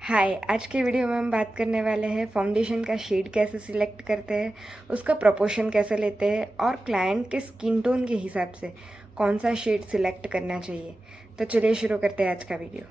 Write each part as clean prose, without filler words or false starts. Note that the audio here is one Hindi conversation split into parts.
हाय, आज के वीडियो में हम बात करने वाले हैं फाउंडेशन का शेड कैसे सिलेक्ट करते हैं, उसका प्रोपोर्शन कैसे लेते हैं और क्लाइंट के स्किन टोन के हिसाब से कौन सा शेड सिलेक्ट करना चाहिए। तो चलिए शुरू करते हैं आज का वीडियो।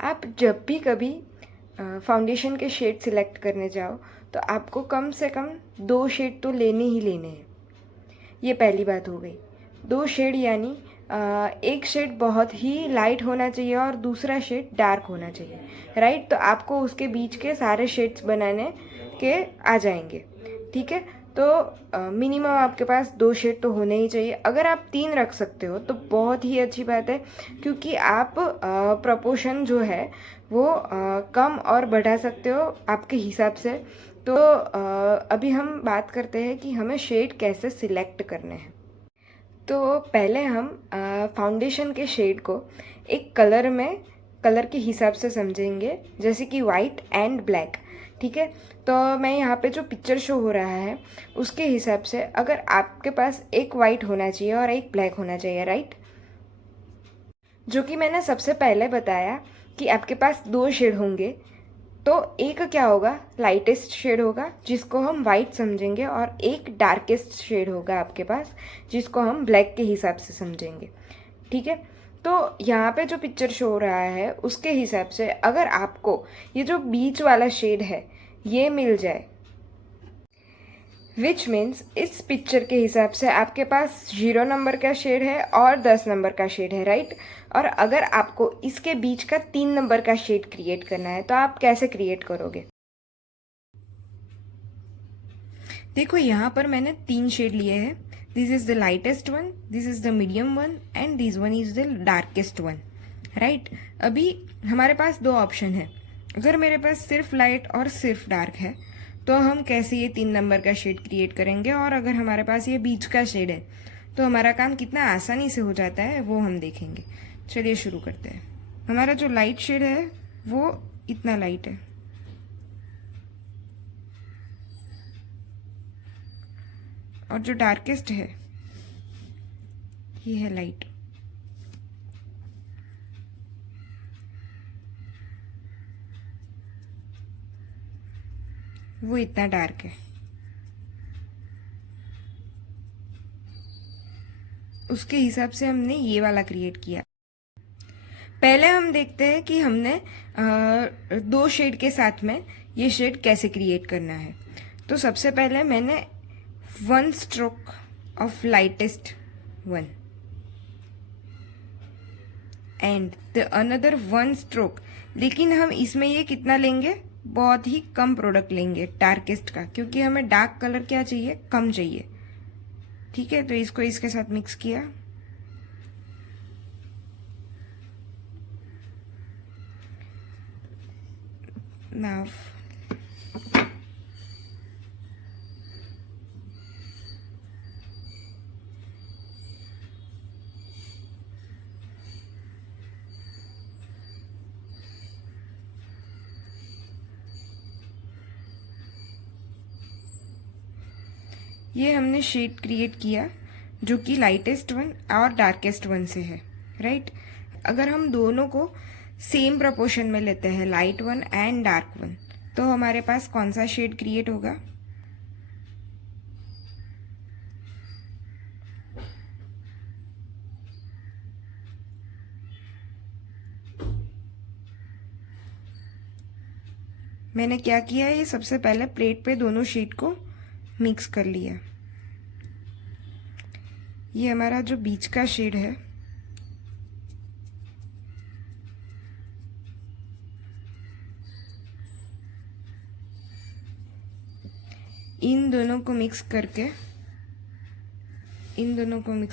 आप जब भी कभी फाउंडेशन के शेड सिलेक्ट करने जाओ तो आपको कम से कम 2 शेड तो लेने ही लेने हैं। ये पहली बात हो गई। 2 शेड यानी एक शेड बहुत ही लाइट होना चाहिए और दूसरा शेड डार्क होना चाहिए, राइट। तो आपको उसके बीच के सारे शेड्स बनाने के आ जाएंगे, ठीक है। तो मिनिमम आपके पास 2 शेड तो होने ही चाहिए। अगर आप 3 रख सकते हो तो बहुत ही अच्छी बात है, क्योंकि आप प्रपोर्शन जो है वो कम और बढ़ा सकते हो आपके हिसाब से। तो अभी हम बात करते हैं कि हमें शेड कैसे सिलेक्ट करने हैं। तो पहले हम फाउंडेशन के शेड को एक कलर के हिसाब से समझेंगे, जैसे कि वाइट एंड ब्लैक, ठीक है। तो मैं यहाँ पे जो पिक्चर शो हो रहा है उसके हिसाब से अगर आपके पास एक वाइट होना चाहिए और एक ब्लैक होना चाहिए, राइट। जो कि मैंने सबसे पहले बताया कि आपके पास 2 शेड होंगे। तो एक क्या होगा, लाइटेस्ट शेड होगा जिसको हम वाइट समझेंगे, और एक डार्केस्ट शेड होगा आपके पास जिसको हम ब्लैक के हिसाब से समझेंगे, ठीक है। तो यहाँ पे जो पिक्चर शो हो रहा है उसके हिसाब से अगर आपको ये जो बीच वाला शेड है ये मिल जाए, विच मीन्स इस पिक्चर के हिसाब से आपके पास 0 नंबर का शेड है और 10 नंबर का शेड है, राइट। और अगर आपको इसके बीच का 3 नंबर का शेड क्रिएट करना है तो आप कैसे क्रिएट करोगे। देखो यहाँ पर मैंने 3 शेड लिए हैं। This is the lightest one, this is the medium one and this one is the darkest one, right. अभी हमारे पास 2 ऑप्शन है। अगर मेरे पास सिर्फ लाइट और सिर्फ डार्क है तो हम कैसे ये 3 नंबर का शेड क्रिएट करेंगे, और अगर हमारे पास ये बीच का शेड है तो हमारा काम कितना आसानी से हो जाता है वो हम देखेंगे। चलिए शुरू करते हैं। हमारा जो लाइट शेड है वो इतना लाइट है, और जो डार्केस्ट है ये है लाइट। वो इतना डार्क है। उसके हिसाब से हमने ये वाला क्रिएट किया। पहले हम देखते हैं कि हमने 2 शेड के साथ में ये शेड कैसे क्रिएट करना है। तो सबसे पहले मैंने 1 stroke of lightest one and the another 1 stroke, लेकिन हम इसमें ये कितना लेंगे, बहुत ही कम प्रोडक्ट लेंगे डार्केस्ट का, क्योंकि हमें डार्क कलर क्या चाहिए, कम चाहिए, ठीक है। तो इसको इसके साथ मिक्स किया। नाउ ये हमने शेड क्रिएट किया जो कि लाइटेस्ट वन और डार्केस्ट वन से है, राइट। अगर हम दोनों को सेम प्रपोर्शन में लेते हैं, light one and dark one, तो हमारे पास कौन सा शेड क्रिएट होगा। मैंने क्या किया, ये सबसे पहले प्लेट पे दोनों शेड को मिक्स कर लिया। ये हमारा जो बीच का शेड है इन दोनों को मिक्स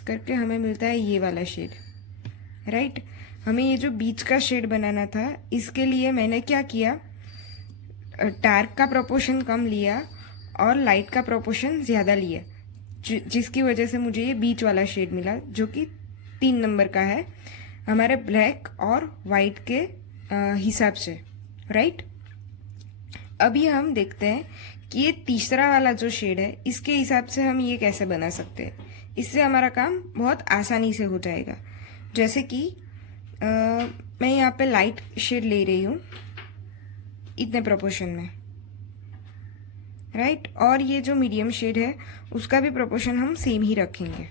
करके हमें मिलता है ये वाला शेड, राइट। हमें ये जो बीच का शेड बनाना था, इसके लिए मैंने क्या किया, डार्क का प्रोपोर्शन कम लिया और लाइट का प्रोपोर्शन ज़्यादा लिया, जिसकी वजह से मुझे ये बीच वाला शेड मिला जो कि 3 नंबर का है हमारे ब्लैक और वाइट के हिसाब से, राइट। अभी हम देखते हैं कि ये तीसरा वाला जो शेड है इसके हिसाब से हम ये कैसे बना सकते हैं। इससे हमारा काम बहुत आसानी से हो जाएगा। जैसे कि मैं यहाँ पे लाइट शेड ले रही हूँ इतने प्रोपोर्शन में, राइट। और ये जो मीडियम शेड है उसका भी प्रोपोर्शन हम सेम ही रखेंगे।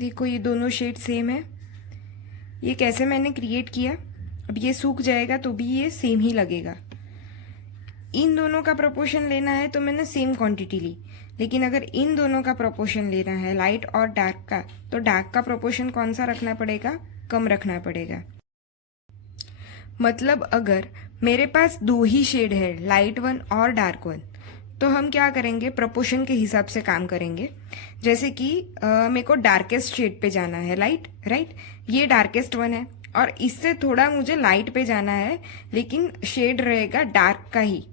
देखो ये दोनों शेड सेम है। ये कैसे मैंने क्रिएट किया, अब ये सूख जाएगा तो भी ये सेम ही लगेगा। इन दोनों का प्रोपोर्शन लेना है तो मैंने सेम क्वांटिटी ली, लेकिन अगर इन दोनों का प्रोपोर्शन लेना है लाइट और डार्क का, तो डार्क का प्रोपोर्शन कौन सा रखना पड़ेगा, कम रखना पड़ेगा। मतलब अगर मेरे पास दो ही शेड है, लाइट वन और डार्क वन, तो हम क्या करेंगे, प्रोपोर्शन के हिसाब से काम करेंगे। जैसे कि मेरे को डार्केस्ट शेड पे जाना है लाइट, राइट, ये डार्केस्ट वन है, और इससे थोड़ा मुझे लाइट पे जाना है लेकिन शेड रहेगा डार्क का ही,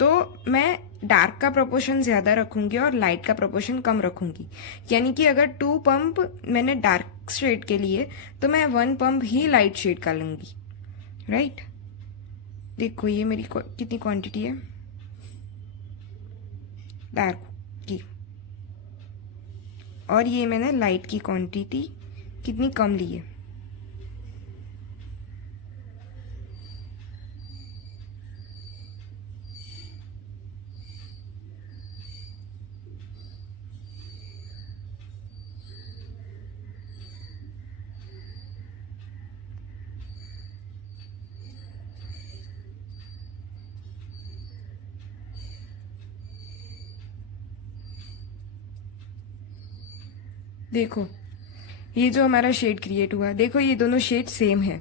तो मैं डार्क का प्रोपोर्शन ज़्यादा रखूंगी और लाइट का प्रोपोर्शन कम रखूंगी। यानी कि अगर 2 पंप मैंने डार्क शेड के लिए, तो मैं 1 पंप ही लाइट शेड का लूंगी, राइट। देखो ये मेरी कितनी क्वांटिटी है डार्क की, और ये मैंने लाइट की क्वांटिटी कितनी कम ली है। देखो ये जो हमारा शेड क्रिएट हुआ, देखो ये दोनों शेड सेम है।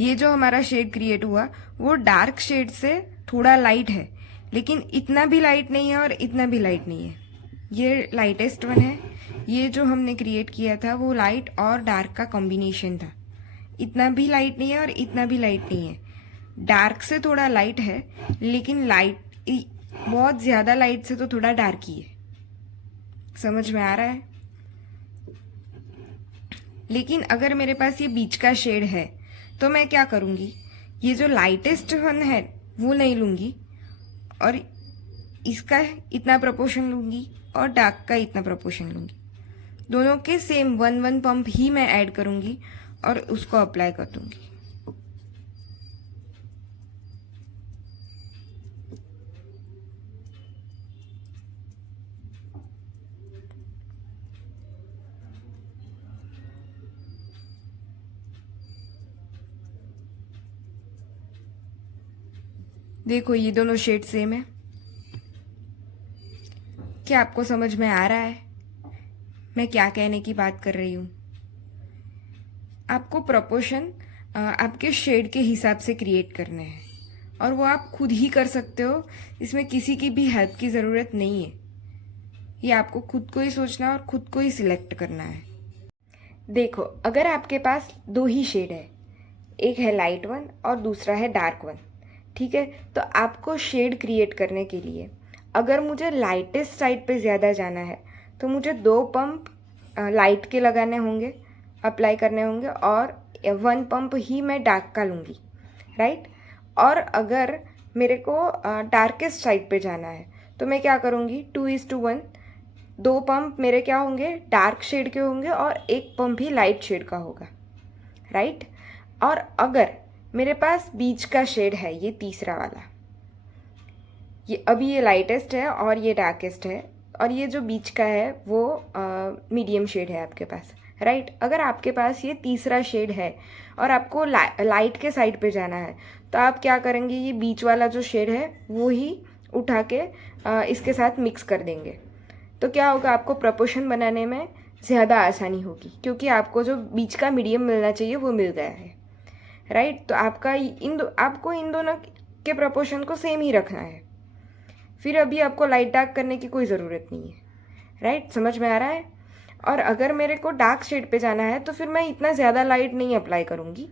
ये जो हमारा शेड क्रिएट हुआ वो डार्क शेड से थोड़ा लाइट है, लेकिन इतना भी लाइट नहीं है और इतना भी लाइट नहीं है। ये लाइटेस्ट वन है। ये जो हमने क्रिएट किया था वो लाइट और डार्क का कॉम्बिनेशन था। इतना भी लाइट नहीं है और इतना भी लाइट नहीं है। डार्क से थोड़ा लाइट है, लेकिन लाइट बहुत ज़्यादा लाइट से तो थोड़ा डार्क ही है। समझ में आ रहा है। लेकिन अगर मेरे पास ये बीच का शेड है तो मैं क्या करूँगी, ये जो लाइटेस्ट वन है वो नहीं लूँगी और इसका इतना प्रोपोर्शन लूँगी और डार्क का इतना प्रोपोर्शन लूँगी। दोनों के सेम 1 पंप ही मैं ऐड करूँगी और उसको अप्लाई कर दूँगी। देखो ये दोनों शेड सेम है। क्या आपको समझ में आ रहा है मैं क्या कहने की बात कर रही हूँ? आपको प्रोपोर्शन आपके शेड के हिसाब से क्रिएट करने हैं और वो आप खुद ही कर सकते हो। इसमें किसी की भी हेल्प की ज़रूरत नहीं है। ये आपको खुद को ही सोचना और खुद को ही सिलेक्ट करना है। देखो अगर आपके पास दो ही शेड है, एक है लाइट वन और दूसरा है डार्क वन, ठीक है, तो आपको शेड क्रिएट करने के लिए अगर मुझे लाइटेस्ट साइड पे ज़्यादा जाना है तो मुझे 2 पंप लाइट के लगाने होंगे, अप्लाई करने होंगे, और 1 पंप ही मैं डार्क का लूँगी, राइट। और अगर मेरे को डार्केस्ट साइड पे जाना है तो मैं क्या करूँगी, 2:1, 2 पंप मेरे क्या होंगे, डार्क शेड के होंगे और 1 पंप ही लाइट शेड का होगा, राइट। और अगर मेरे पास बीच का शेड है, ये तीसरा वाला, ये अभी ये लाइटेस्ट है और ये डार्केस्ट है, और ये जो बीच का है वो मीडियम शेड है आपके पास, राइट। अगर आपके पास ये तीसरा शेड है और आपको लाइट के साइड पे जाना है तो आप क्या करेंगे, ये बीच वाला जो शेड है वो ही उठा के इसके साथ मिक्स कर देंगे। तो क्या होगा, आपको प्रोपोर्शन बनाने में ज़्यादा आसानी होगी, क्योंकि आपको जो बीच का मीडियम मिलना चाहिए वो मिल गया है, राइट। तो आपका आपको इन दोनों के प्रोपोर्शन को सेम ही रखना है। फिर अभी आपको लाइट डार्क करने की कोई ज़रूरत नहीं है, राइट। समझ में आ रहा है। और अगर मेरे को डार्क शेड पे जाना है तो फिर मैं इतना ज़्यादा लाइट नहीं अप्लाई करूँगी,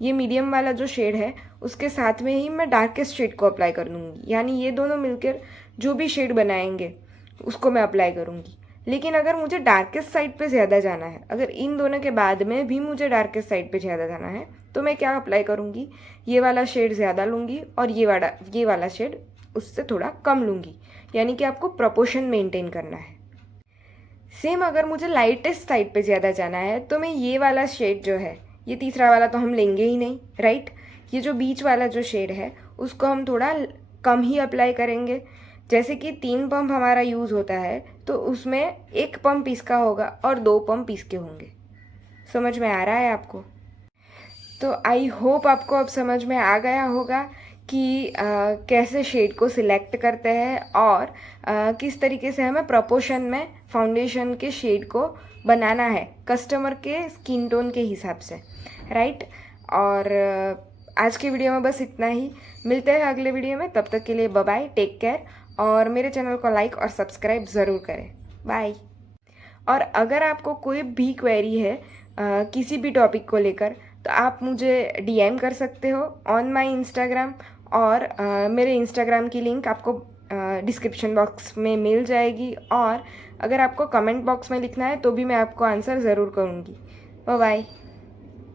ये मीडियम वाला जो शेड है उसके साथ में ही मैं डार्केस्ट शेड को अप्लाई कर दूँगी, यानी ये दोनों मिलकर जो भी शेड बनाएंगे उसको मैं अप्लाई करूँगी। लेकिन अगर मुझे डार्केस्ट साइड पे ज़्यादा जाना है, अगर इन दोनों के बाद में भी मुझे डार्केस्ट साइड पे ज़्यादा जाना है, तो मैं क्या अप्लाई करूँगी, ये वाला शेड ज़्यादा लूँगी और ये वाला शेड उससे थोड़ा कम लूँगी, यानी कि आपको प्रोपोर्शन मेंटेन करना है। सेम अगर मुझे लाइटेस्ट साइड पे ज़्यादा जाना है तो मैं ये वाला शेड जो है, ये तीसरा वाला तो हम लेंगे ही नहीं, राइट। ये जो बीच वाला जो शेड है उसको हम थोड़ा कम ही अप्लाई करेंगे। जैसे कि 3 पंप हमारा यूज़ होता है तो उसमें 1 पंप इसका होगा और 2 पंप इसके होंगे। समझ में आ रहा है आपको? तो आई होप आपको अब समझ में आ गया होगा कि कैसे शेड को सिलेक्ट करते हैं और किस तरीके से हमें प्रोपोर्शन में फाउंडेशन के शेड को बनाना है कस्टमर के स्किन टोन के हिसाब से, राइट। और आज की वीडियो में बस इतना ही। मिलते हैं अगले वीडियो में, तब तक के लिए बाय बाय, टेक केयर। और मेरे चैनल को लाइक और सब्सक्राइब ज़रूर करें। बाय। और अगर आपको कोई भी क्वेरी है किसी भी टॉपिक को लेकर, तो आप मुझे डीएम कर सकते हो ऑन माय इंस्टाग्राम, और मेरे इंस्टाग्राम की लिंक आपको डिस्क्रिप्शन बॉक्स में मिल जाएगी। और अगर आपको कमेंट बॉक्स में लिखना है तो भी मैं आपको आंसर ज़रूर करूँगी। Bye bye.